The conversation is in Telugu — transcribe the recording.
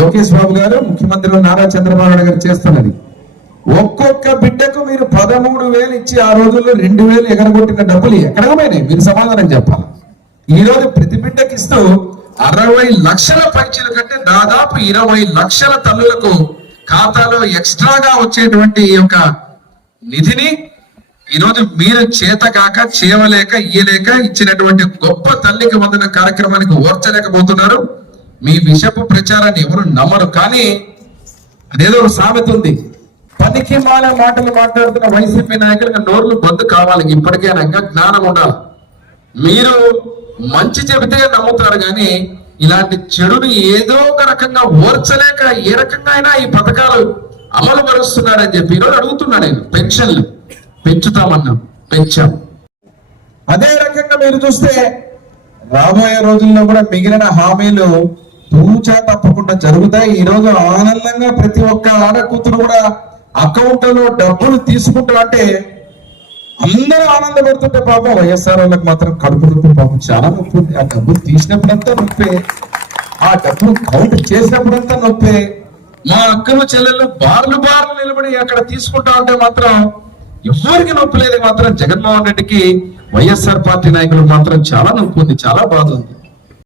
లోకేష్ బాబు గారు ముఖ్యమంత్రి నారా చంద్రబాబు నాయుడు గారు చేస్తున్నది. ఒక్కొక్క బిడ్డకు మీరు 13,000 ఇచ్చి ఆ రోజుల్లో 2,000 ఎగరగొట్టిన డబ్బులు ఎక్కడికి పోయినాయి? మీరు సమాధానం చెప్పాలి. ఈ రోజు ప్రతి బిడ్డకి ఇస్తూ 60 లక్షల పైచీల కంటే దాదాపు 20 లక్షల తల్లులకు ఖాతాలో ఎక్స్ట్రాగా వచ్చేటువంటి ఈ యొక్క నిధిని ఈరోజు మీరు చేతకాక చేయలేక ఇయ్యలేక ఇచ్చినటువంటి గొప్ప తల్లికి వందన కార్యక్రమానికి ఓర్చలేకపోతున్నారు. మీ విషపు ప్రచారాన్ని ఎవరు నమ్మరు. కానీ అదేదో ఒక సామెత ఉంది, పనికి మాల మాటలు మాట్లాడుతున్న వైసీపీ నాయకులకు నోర్లు బంద్ కావాలి. ఇప్పటికైనా జ్ఞానం ఉండాలి. మీరు మంచి చెబితే నమ్ముతారు, కానీ ఇలాంటి చెడుని ఏదో ఒక రకంగా ఓర్చలేక ఏ రకంగా అయినా ఈ పథకాలు అమలు పరుస్తున్నారని చెప్పి ఈరోజు అడుగుతున్నా. నేను పెన్షన్లు పెంచుతామన్నా, పెంచాం. అదే రకంగా మీరు చూస్తే రాబోయే రోజుల్లో కూడా మిగిలిన హామీలు తూచా తప్పకుండా జరుగుతాయి. ఈ రోజు ఆనందంగా ప్రతి ఒక్క ఆడ కూతురు కూడా అకౌంట్ లో డబ్బులు తీసుకుంటా అంటే అందరూ ఆనందపడుతుంటే పాపం వైఎస్ఆర్ వాళ్ళకి మాత్రం కడుపు నొప్పి, పాపం చాలా నొప్పి ఉంది. ఆ డబ్బులు తీసినప్పుడంతా నొప్పే, ఆ డబ్బులు కౌంట్ చేసినప్పుడంతా నొప్పే. మా అక్కలు చెల్లెళ్ళు బార్లు నిలబడి అక్కడ తీసుకుంటా ఉంటే మాత్రం ఎవరికి నొప్పి లేదు. మాత్రం జగన్మోహన్ రెడ్డికి వైఎస్ఆర్ పార్టీ నాయకులకు మాత్రం చాలా నొప్పి ఉంది, చాలా బాధ ఉంది.